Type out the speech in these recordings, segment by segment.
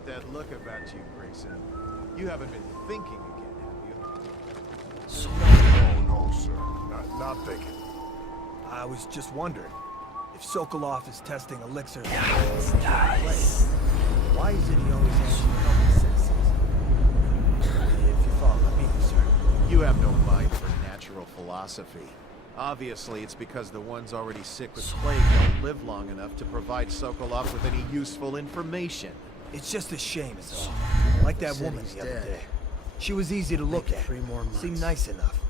got that look about you, Grayson. You haven't been thinking again, have you? No, sir. Not thinking. I was just wondering, if Sokolov is testing elixirs, why is it he always asks for help with citizens? If you follow me, sir. You have no mind for natural philosophy. Obviously, it's because the ones already sick with plague don't live long enough to provide Sokolov with any useful information. It's just a shame, is all. Like that woman the other day. She was easy to look at. 3 more months. Seemed nice enough.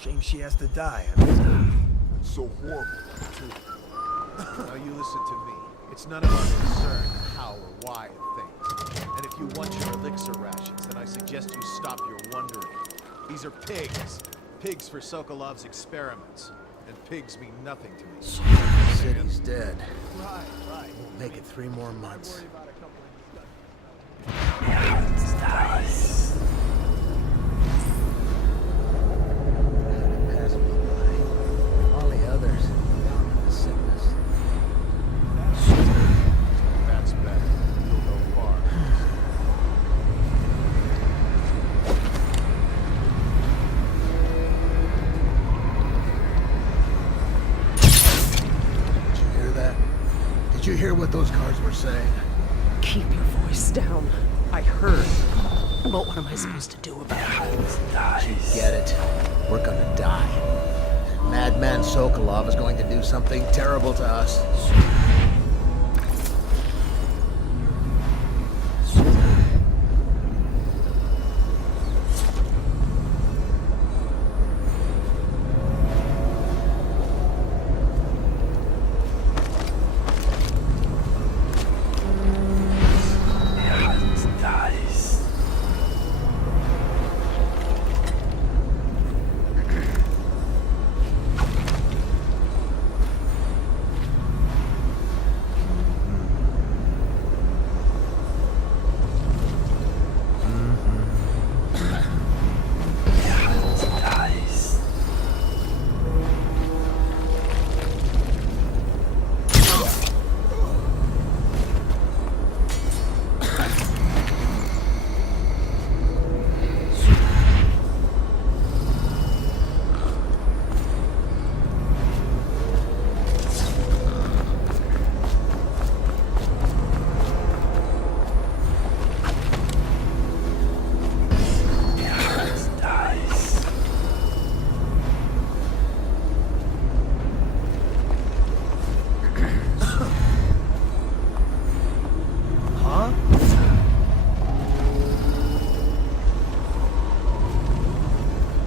Shame she has to die. I mean, It's so horrible, too. Now you listen to me. It's none of our concern how or why of things. And if you want your elixir rations, then I suggest you stop your wondering. These are pigs. Pigs for Sokolov's experiments. And pigs mean nothing to me. The city's dead. right. Won't make it 3 more months. Pass me by. All the others down in the sickness. That's better. You'll go far. Did you hear that? Did you hear what those cars were saying? Keep your voice down. I heard. But what am I supposed to do about it? Get it? We're gonna die. Madman Sokolov is going to do something terrible to us.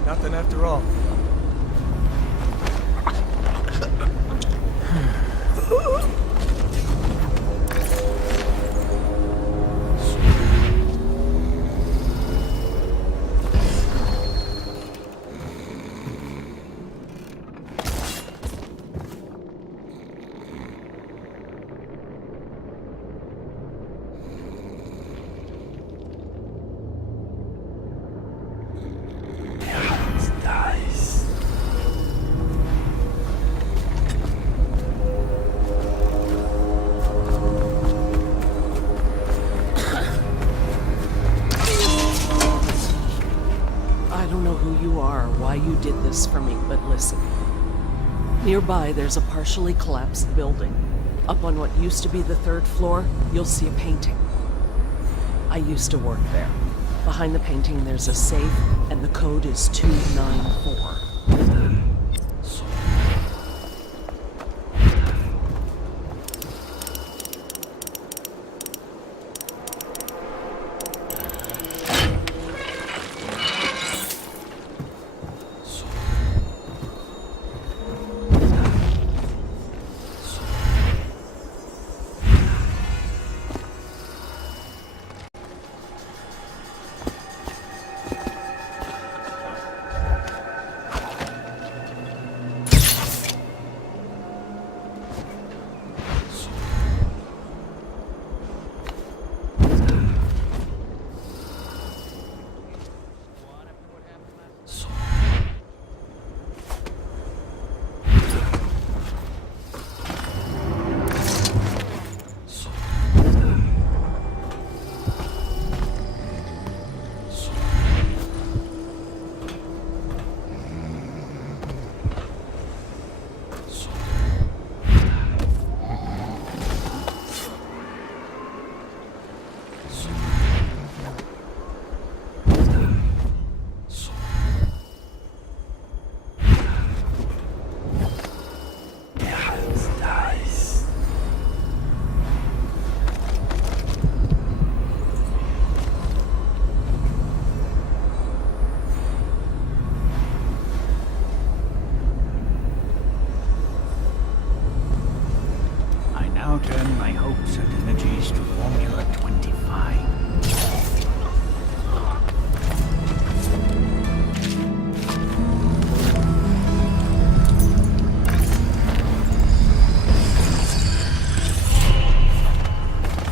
Nothing after all. You did this for me, but listen. Nearby, there's a partially collapsed building. Up on what used to be the 3rd floor, you'll see a painting. I used to work there. Behind the painting, there's a safe, and the code is 294. now turn my hopes and energies to Formula 25.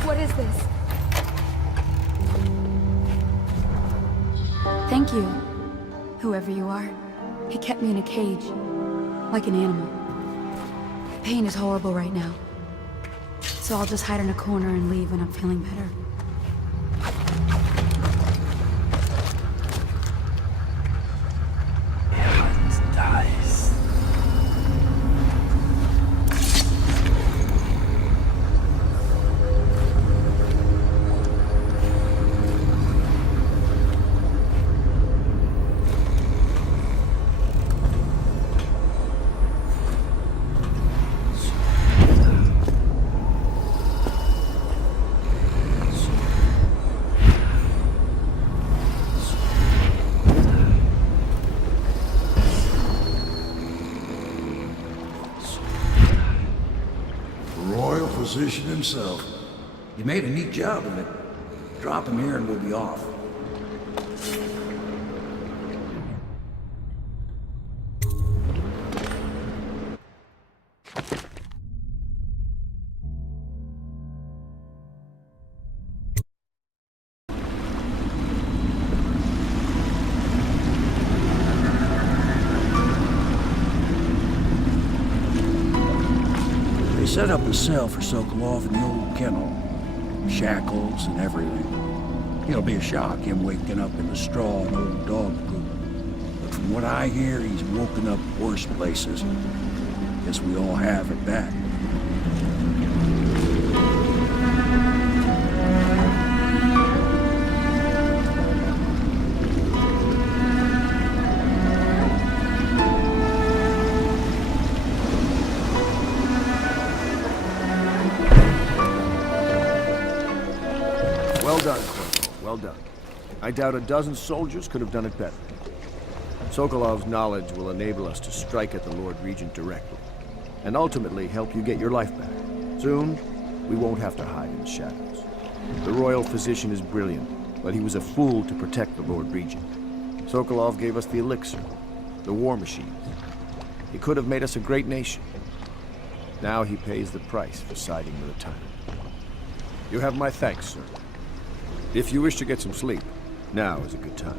What is this? Thank you, whoever you are. He kept me in a cage, like an animal. The pain is horrible right now. So I'll just hide in a corner and leave when I'm feeling better. Dies. Royal physician himself. You made a neat job of it. Drop him here and we'll be off. They set up a cell for Sokolov in the old kennel. Shackles and everything. It'll be a shock, him waking up in the straw and old dog poop. But from what I hear, he's woken up worse places. Guess we all have at that. Well done, Corporal. Well done. I doubt a dozen soldiers could have done it better. Sokolov's knowledge will enable us to strike at the Lord Regent directly, and ultimately help you get your life back. Soon, we won't have to hide in the shadows. The royal physician is brilliant, but he was a fool to protect the Lord Regent. Sokolov gave us the elixir, the war machines. He could have made us a great nation. Now he pays the price for siding with a tyrant. You have my thanks, sir. If you wish to get some sleep, now is a good time.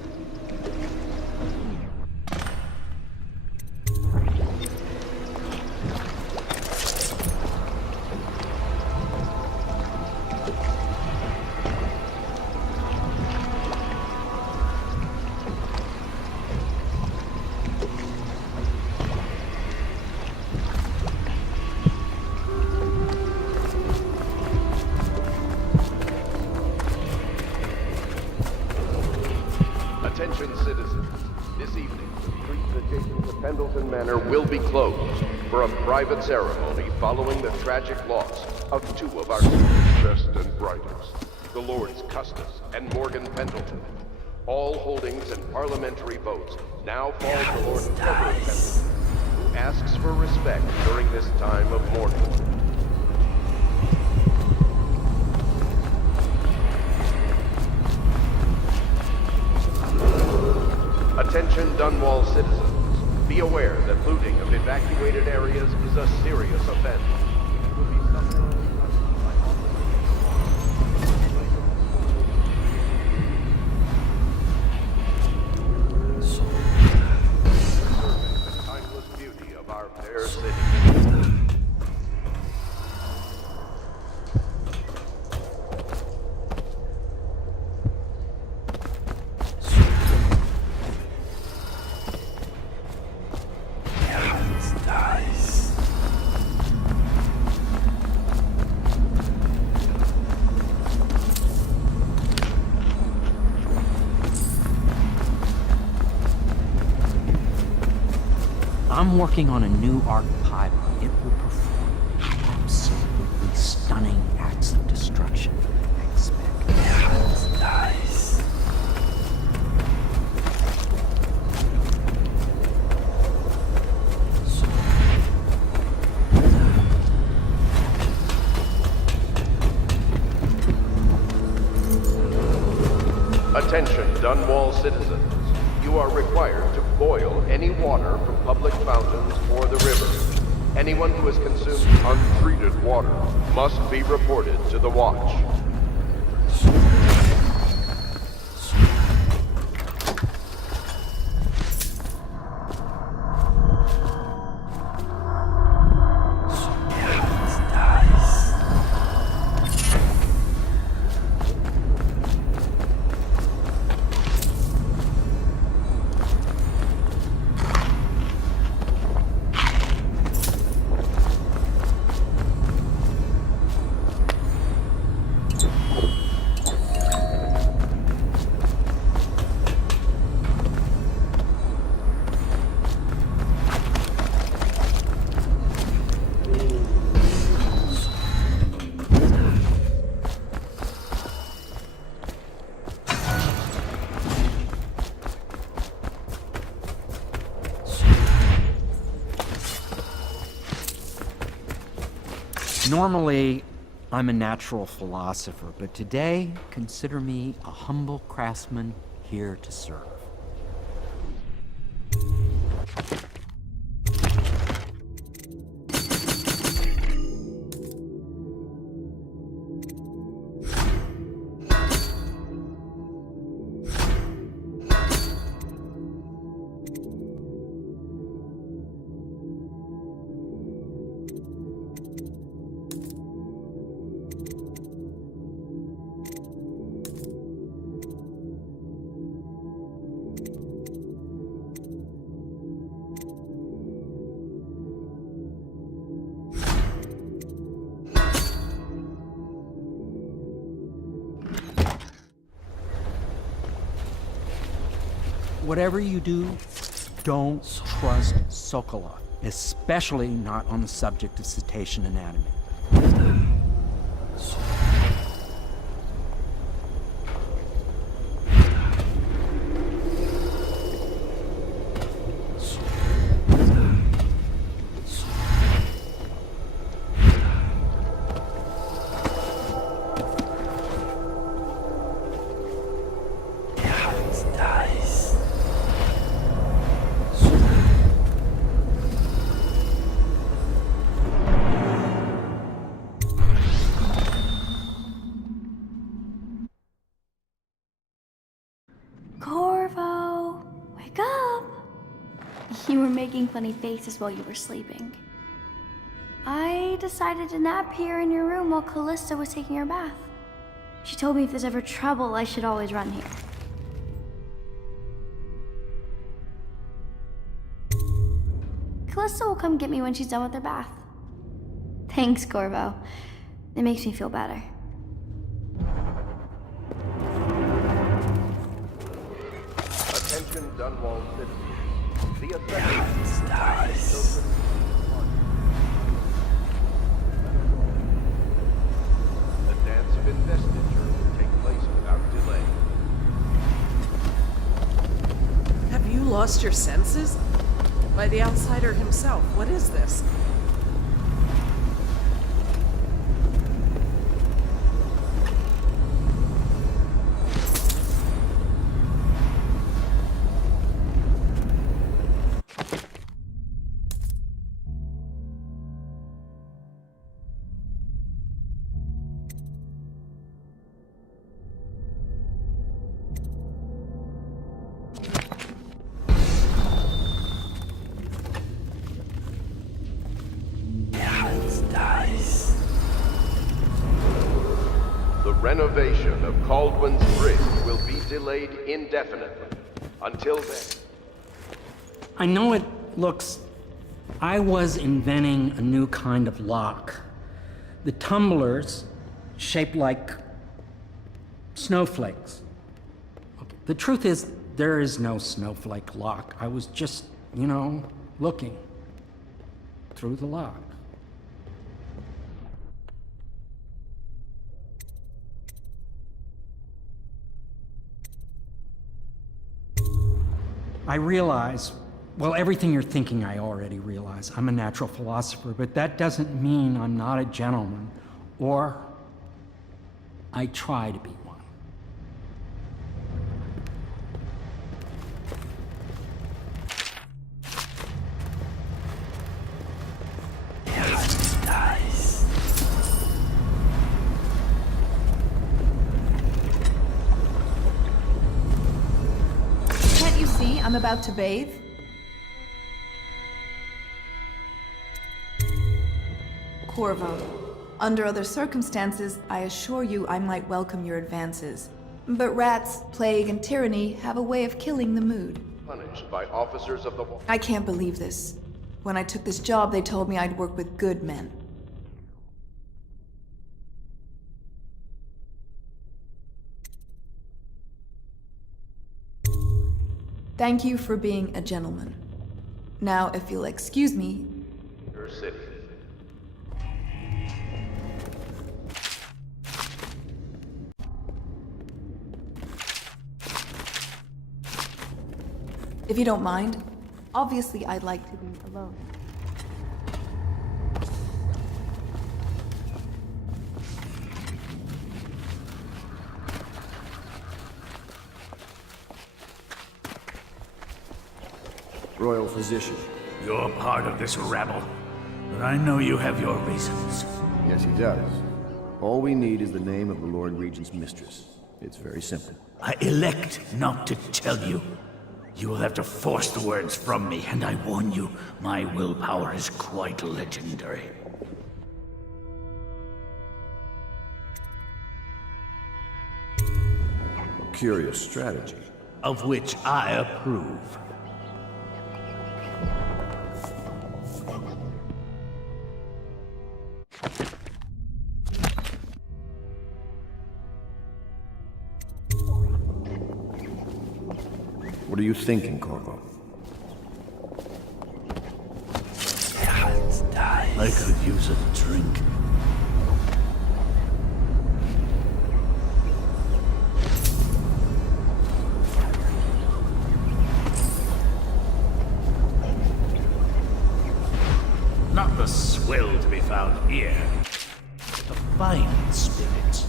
Attention citizens, this evening, the streets adjacent to Pendleton Manor will be closed for a private ceremony following the tragic loss of two of our Best and brightest. the Lords Custis and Morgan Pendleton. All holdings and parliamentary votes now fall to Lord Frederick Pendleton, who asks for respect during this time of mourning. Attention Dunwall citizens. Be aware that looting of evacuated areas is a serious offense. It will be summarized by serving the timeless beauty of our fair city. I'm working on a new arc pylon. It will perform absolutely stunning acts of destruction. Expect dies. Attention, Dunwall citizens. You are required to boil any water from public fountains or the river. Anyone who has consumed untreated water must be reported to the Watch. Normally, I'm a natural philosopher, but today, consider me a humble craftsman here to serve. Whatever you do, don't trust Sokolov, especially not on the subject of cetacean anatomy. Corvo, wake up! You were making funny faces while you were sleeping. I decided to nap here in your room while Callista was taking her bath. She told me if there's ever trouble, I should always run here. Callista will come get me when she's done with her bath. Thanks, Corvo. It makes me feel better. Attention, Dunwall citizens. The effect The dance of investiture will take place without delay. Have you lost your senses? By the outsider himself, what is this? The renovation of Caldwell's Bridge will be delayed indefinitely. Until then. I know it looks... I was inventing a new kind of lock. The tumblers, shaped like snowflakes. Okay. The truth is, there is no snowflake lock. I was just, looking through the lock. I realize, well, everything you're thinking I already realize. I'm a natural philosopher, but that doesn't mean I'm not a gentleman, or I try to be one. I'm about to bathe. Corvo, under other circumstances, I assure you I might welcome your advances. But rats, plague, and tyranny have a way of killing the mood. Punished by officers of the law. I can't believe this. When I took this job, they told me I'd work with good men. Thank you for being a gentleman. Now, if you'll excuse me... Your city. If you don't mind, obviously I'd like to be alone. Royal Physician. You're part of this rabble, but I know you have your reasons. Yes, he does. All we need is the name of the Lord Regent's mistress. It's very simple. I elect not to tell you. You will have to force the words from me, and I warn you, my willpower is quite legendary. Curious strategy. Of which I approve. What are you thinking, Corvo? I could use a drink. Not the swill to be found here, but the fine spirits.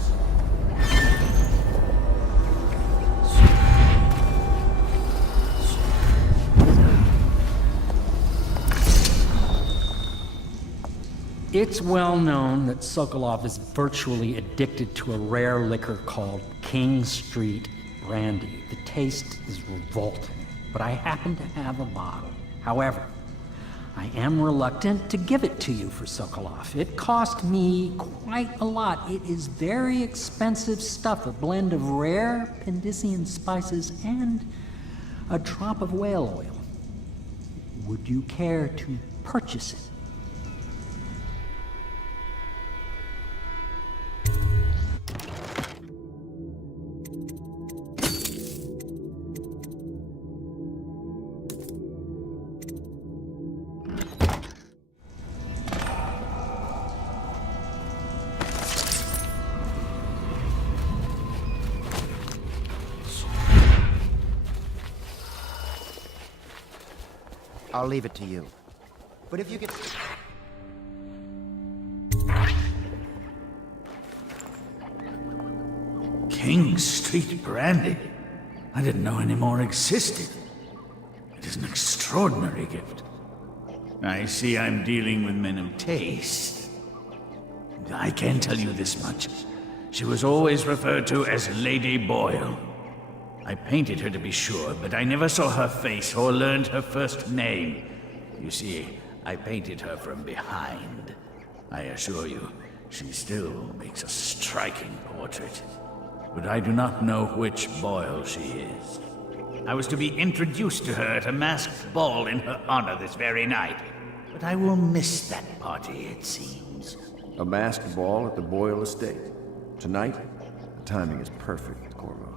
It's well known that Sokolov is virtually addicted to a rare liquor called King Street Brandy. The taste is revolting, but I happen to have a bottle. However, I am reluctant to give it to you for Sokolov. It cost me quite a lot. It is very expensive stuff, a blend of rare Pendician spices and a drop of whale oil. Would you care to purchase it? I'll leave it to you. But if you get... King Street Brandy? I didn't know any more existed. It is an extraordinary gift. I see I'm dealing with men of taste. I can tell you this much. She was always referred to as Lady Boyle. I painted her to be sure, but I never saw her face or learned her first name. You see, I painted her from behind. I assure you, she still makes a striking portrait. But I do not know which Boyle she is. I was to be introduced to her at a masked ball in her honor this very night. But I will miss that party, it seems. A masked ball at the Boyle estate. Tonight? The timing is perfect, Corvo.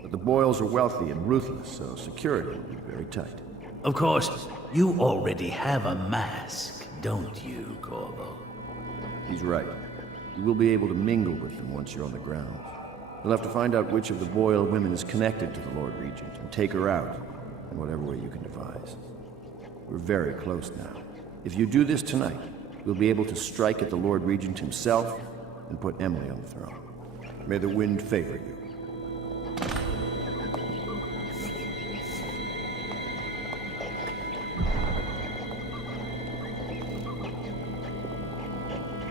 But the Boyles are wealthy and ruthless, so security will be very tight. Of course, you already have a mask, don't you, Corvo? He's right. You will be able to mingle with them once you're on the ground. You'll have to find out which of the Boyle women is connected to the Lord Regent and take her out in whatever way you can devise. We're very close now. If you do this tonight, you'll be able to strike at the Lord Regent himself and put Emily on the throne. May the wind favor you.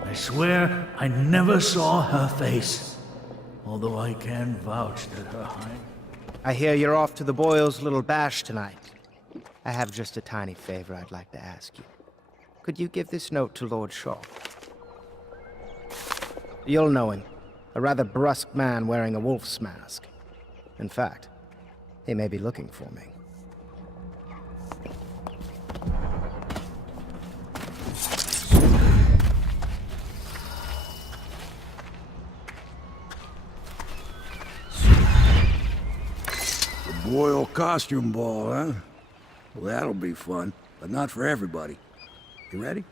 I swear I never saw her face, although I can vouch that her height... I hear you're off to the Boyles' little bash tonight. I have just a tiny favor I'd like to ask you. Could you give this note to Lord Shaw? You'll know him. A rather brusque man wearing a wolf's mask. In fact, he may be looking for me. The Boyle costume ball, huh? Well, that'll be fun, but not for everybody. You ready?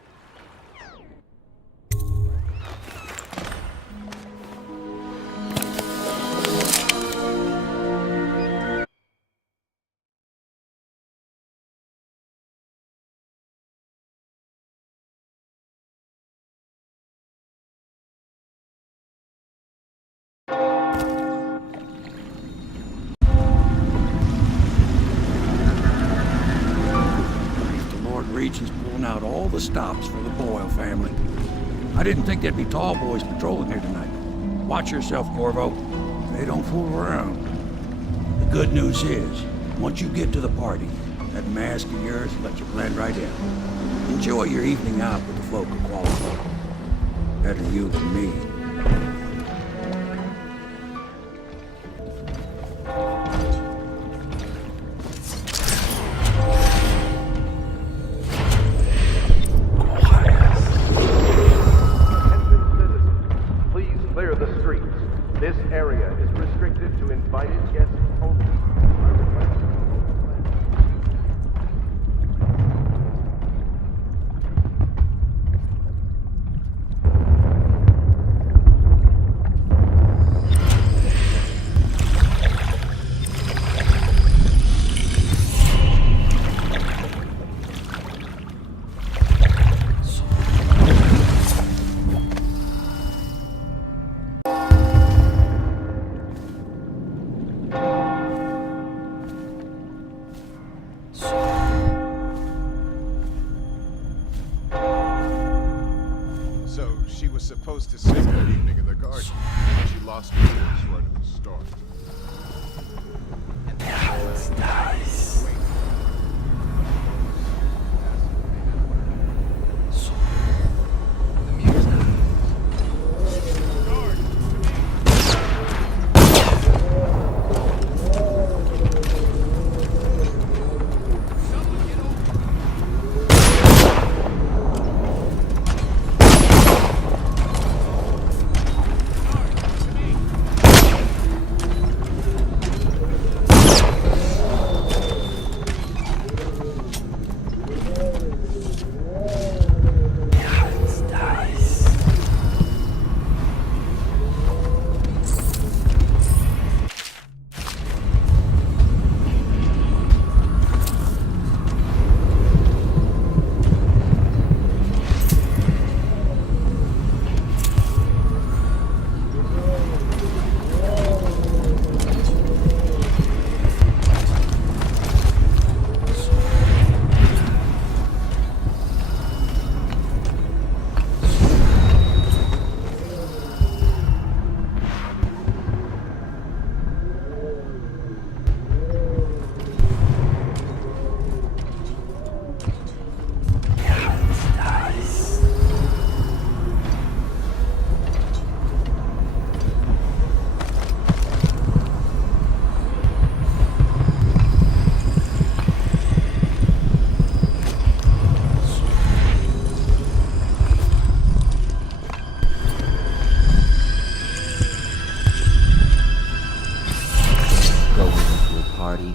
Regent's pulling out all the stops for the Boyle family. I didn't think there'd be tall boys patrolling here tonight. Watch yourself, Corvo. They don't fool around. The good news is, once you get to the party, that mask of yours will let you blend right in. Enjoy your evening out with the folk of quality. Better you than me. This area is restricted to invited guests only. Supposed to sing that evening in the garden. She lost her voice right at the start. That was nice.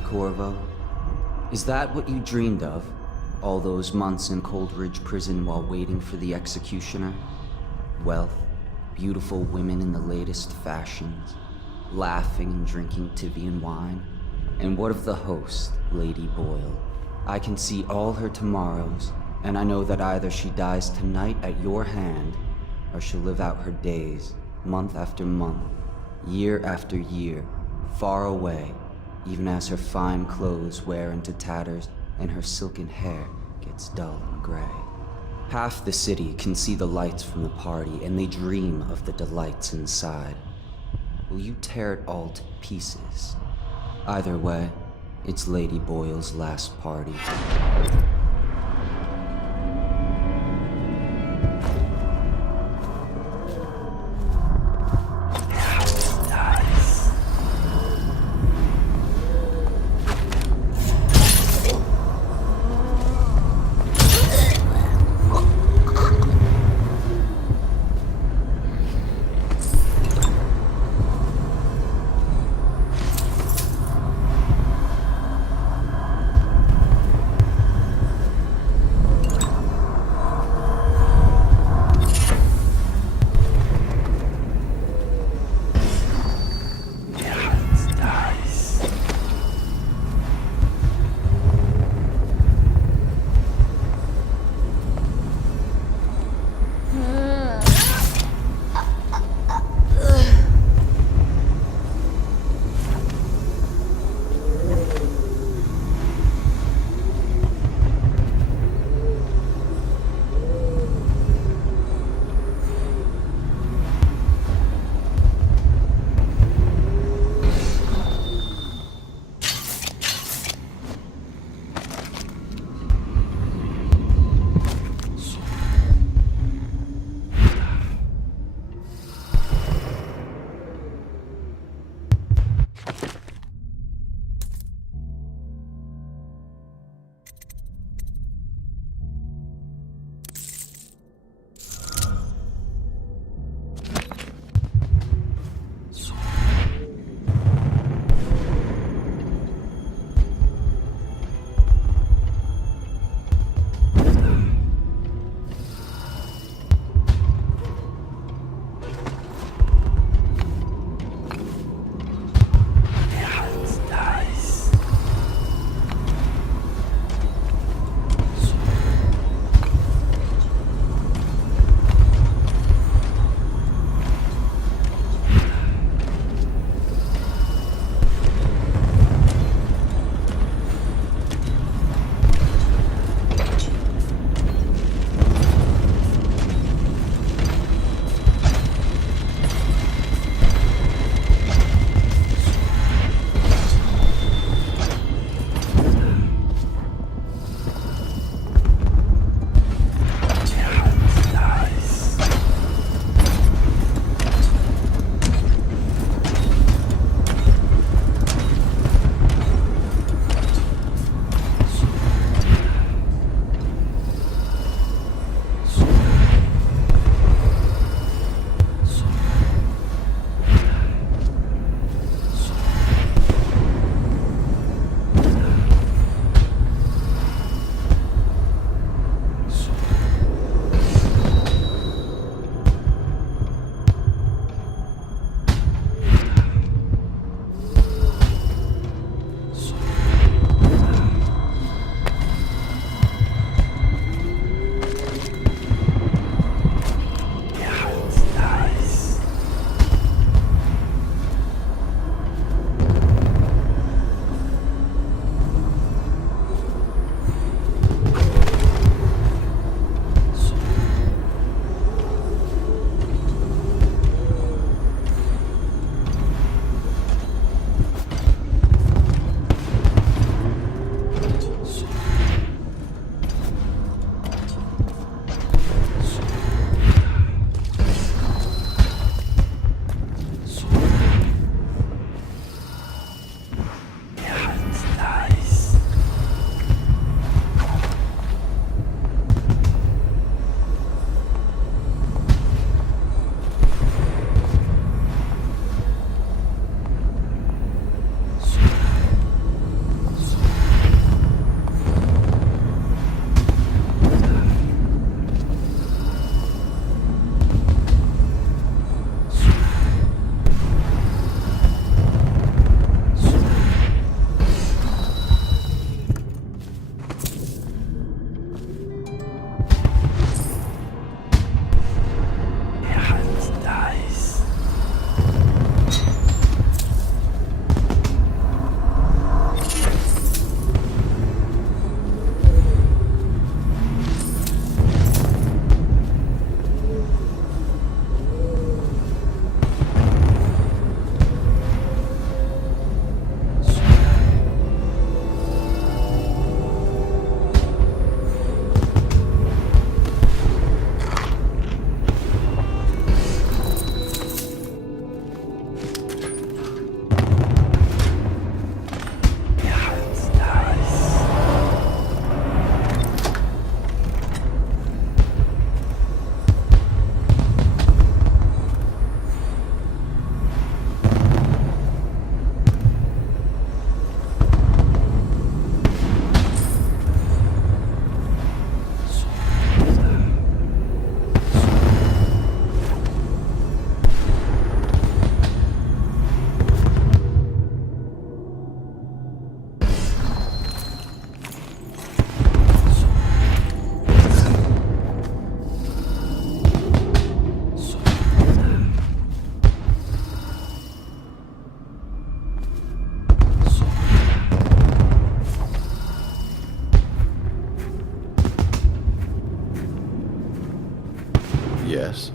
Corvo? Is that what you dreamed of? All those months in Coldridge Prison while waiting for the executioner? Wealth, beautiful women in the latest fashions, laughing and drinking Tivian wine? And what of the host, Lady Boyle? I can see all her tomorrows, and I know that either she dies tonight at your hand, or she'll live out her days, month after month, year after year, far away, even as her fine clothes wear into tatters and her silken hair gets dull and gray. Half the city can see the lights from the party, and they dream of the delights inside. Will you tear it all to pieces? Either way, it's Lady Boyle's last party. Yes.